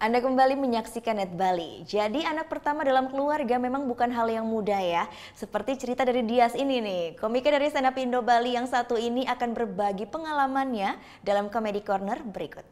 Anda kembali menyaksikan Net Bali. Jadi anak pertama dalam keluarga memang bukan hal yang mudah ya. Seperti cerita dari Dias ini nih. Komika dari Stand Up Indo Bali yang satu ini akan berbagi pengalamannya dalam Comedy Corner berikut.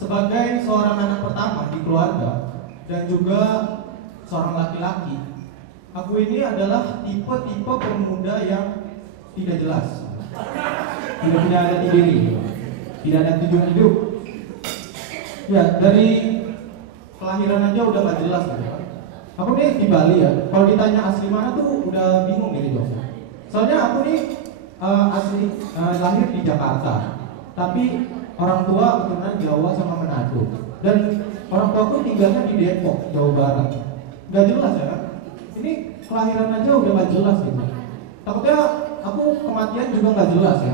Sebagai seorang anak pertama di keluarga dan juga seorang laki-laki, aku ini adalah tipe-tipe pemuda yang tidak jelas, tidak punya jati diri, tidak ada tujuan hidup. Ya, dari kelahiran aja udah gak jelas gitu. Aku nih di Bali ya, kalau ditanya asli mana tuh udah bingung gitu dong. Soalnya aku nih asli lahir di Jakarta, tapi orang tua keturunan Jawa sama Manado, dan orang tuaku tinggalnya di Depok, Jawa Barat. Gak jelas ya kan? Ini kelahiran aja udah gak jelas gitu. Takutnya aku kematian juga gak jelas ya.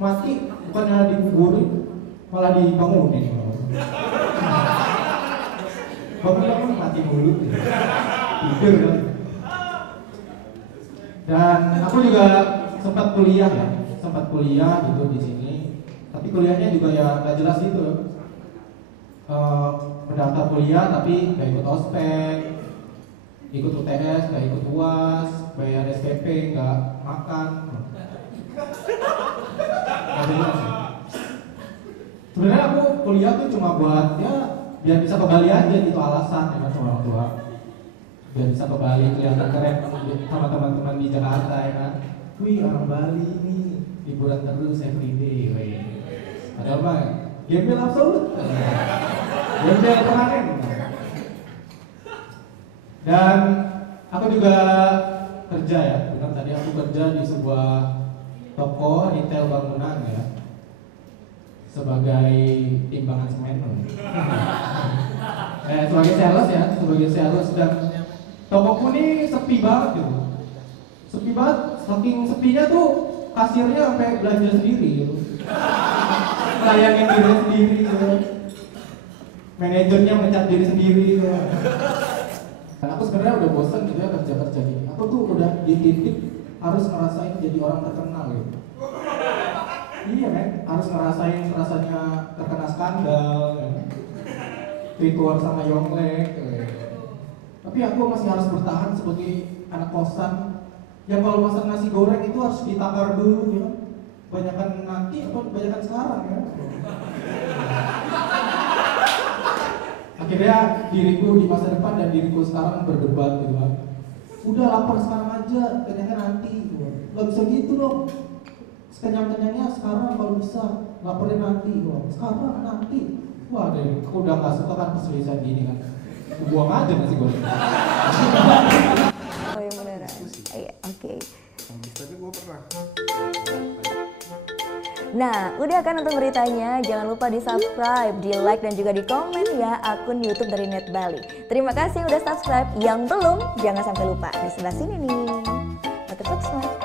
Mati bukannya dikuburin, malah dibangunin. Bangun mati mulu, tidur kan. Dan aku juga sempat kuliah gitu di sini. Tapi kuliahnya juga ya nggak jelas gitu. Mendaftar kuliah tapi nggak ikut ospek, ikut UTS nggak ikut UAS, bayar SPP nggak makan. Nggak jelas. Sebenarnya aku kuliah tuh cuma buat ya biar bisa ke Bali aja gitu, alasan ya kan sama orang tua. Biar bisa ke Bali kelihatan keren sama teman-teman di Jakarta ya kan. Wih, orang Bali nih liburan terus everyday. Padahal mah gembel absolut, gembel permanen. Dan aku juga kerja ya, benar tadi aku kerja di sebuah toko retail bangunan ya, sebagai timbangan semen. Sebagai sales dan tokoku ini sepi banget gitu, sepi banget, saking sepinya tuh kasirnya sampai belanja sendiri gitu. Melayani diri sendiri gitu. Manajernya mencat diri sendiri gitu. Dan aku sebenarnya udah bosan gitu ya kerja gini. Aku tuh udah di titik harus ngerasain jadi orang terkenal gitu. Iya kan, harus ngerasain rasanya terkena skandal ya. Tweet sama Yonglek ya. Tapi aku masih harus bertahan sebagai anak kosan yang kalau masak nasi goreng itu harus ditakar dulu ya. Banyakan nanti atau banyakan sekarang ya. Akhirnya diriku di masa depan dan diriku sekarang berdebat gitu kan. Udah lapar sekarang aja, kenyangnya nanti gitu. Gak bisa gitu dong. Sekenyang-kenyangnya sekarang kalau bisa, laparnya nanti gitu. Sekarang nanti. Wah deh, aku udah gak suka kan perselisihan gini kan. Buang aja nasi goreng. Oh iya beneran. Iya, oke. Tapi gue pernah. Nah, udah kan nonton beritanya? Jangan lupa di subscribe, di like, dan juga di komen ya akun YouTube dari Net Bali. Terima kasih udah subscribe. Yang belum, jangan sampai lupa. Di sebelah sini nih. Tetap subscribe.